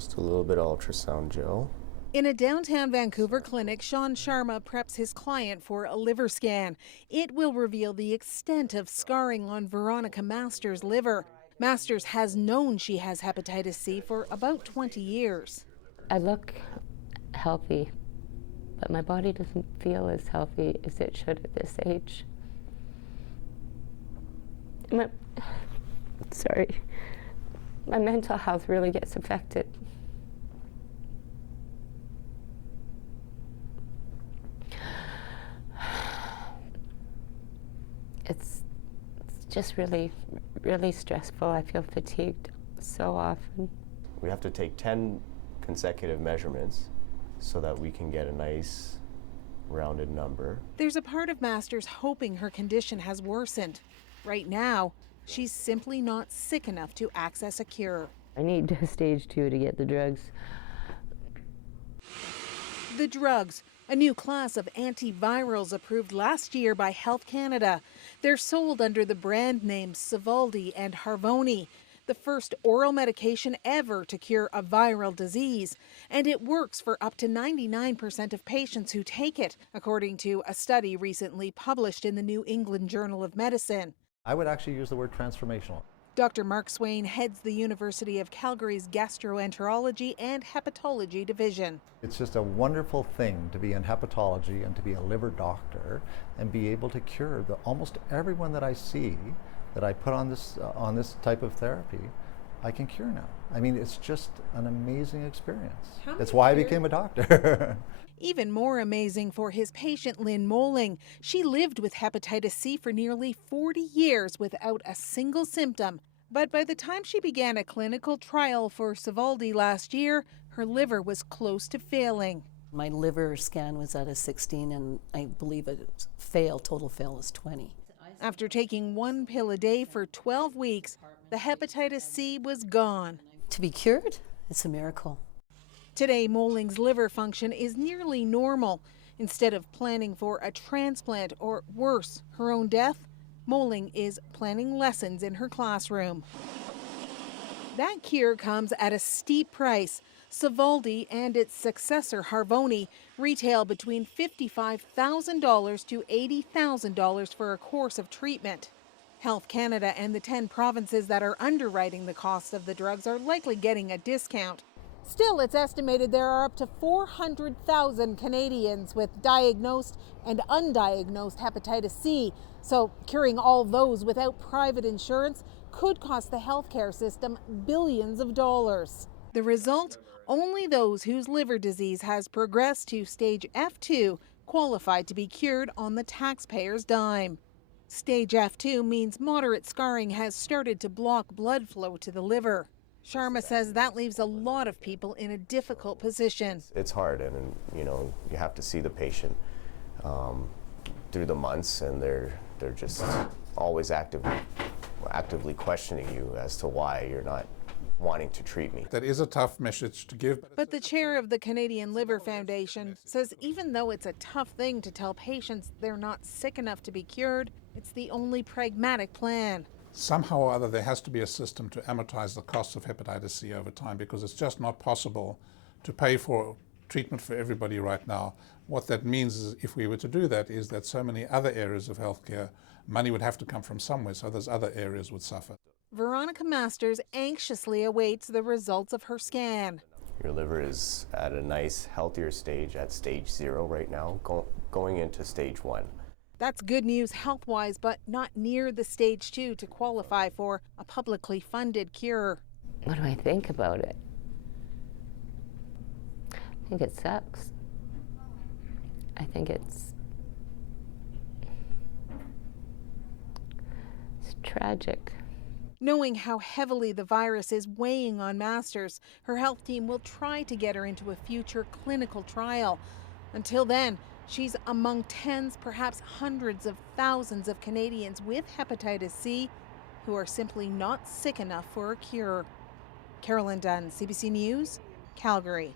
Just a little bit of ultrasound gel. In a downtown Vancouver clinic, Sean Sharma preps his client for a liver scan. It will reveal the extent of scarring on Veronica Masters' liver. Masters has known she has hepatitis C for about 20 years. I look healthy, but my body doesn't feel as healthy as it should at this age. My mental health really gets affected. It's just really stressful. I feel fatigued so often. We have to take 10 consecutive measurements so that we can get a nice rounded number. There's a part of Masters hoping her condition has worsened. Right now, she's simply not sick enough to access a cure. I need stage 2 to get the drugs. The drugs, a new class of antivirals approved last year by Health Canada. They're sold under the brand names Sovaldi and Harvoni, the first oral medication ever to cure a viral disease. And it works for up to 99% of patients who take it, according to a study recently published in the New England Journal of Medicine. I would actually use the word transformational. Dr. Mark Swain heads the University of Calgary's Gastroenterology and Hepatology Division. It's just a wonderful thing to be in hepatology and to be a liver doctor and be able to cure almost everyone that I see that I put on this type of therapy, I can cure now. I mean, it's just an amazing experience. That's why I became a doctor. Even more amazing for his patient, Lynn Moling. She lived with hepatitis C for nearly 40 years without a single symptom. But by the time she began a clinical trial for Sovaldi last year, her liver was close to failing. My liver scan was at a 16, and I believe total fail is 20. After taking one pill a day for 12 weeks, the hepatitis C was gone. To be cured, it's a miracle. Today, Moling's liver function is nearly normal. Instead of planning for a transplant or worse, her own death, Moling is planning lessons in her classroom. That cure comes at a steep price. Sovaldi and its successor, Harvoni, retail between $55,000 to $80,000 for a course of treatment. Health Canada and the 10 provinces that are underwriting the cost of the drugs are likely getting a discount. Still, it's estimated there are up to 400,000 Canadians with diagnosed and undiagnosed hepatitis C. So curing all those without private insurance could cost the healthcare system billions of dollars. The result? Only those whose liver disease has progressed to stage F2 qualify to be cured on the taxpayer's dime. Stage F2 means moderate scarring has started to block blood flow to the liver. Sharma says that leaves a lot of people in a difficult position. It's hard, and you have to see the patient through the months, and they're just always actively questioning you as to why you're not wanting to treat me. That is a tough message to give. But the chair of the Canadian Liver Foundation says even though it's a tough thing to tell patients they're not sick enough to be cured, it's the only pragmatic plan. Somehow or other there has to be a system to amortize the costs of hepatitis C over time, because it's just not possible to pay for treatment for everybody right now. What that means is, if we were to do that, is that so many other areas of healthcare, money would have to come from somewhere, so those other areas would suffer. Veronica Masters anxiously awaits the results of her scan. Your liver is at a nice, healthier stage at stage 0 right now, going into stage 1. That's good news health-wise, but not near the stage 2 to qualify for a publicly funded cure. What do I think about it? I think it sucks. I think it's tragic. Knowing how heavily the virus is weighing on Masters, her health team will try to get her into a future clinical trial. Until then, she's among tens, perhaps hundreds of thousands of Canadians with hepatitis C who are simply not sick enough for a cure. Carolyn Dunn, CBC News, Calgary.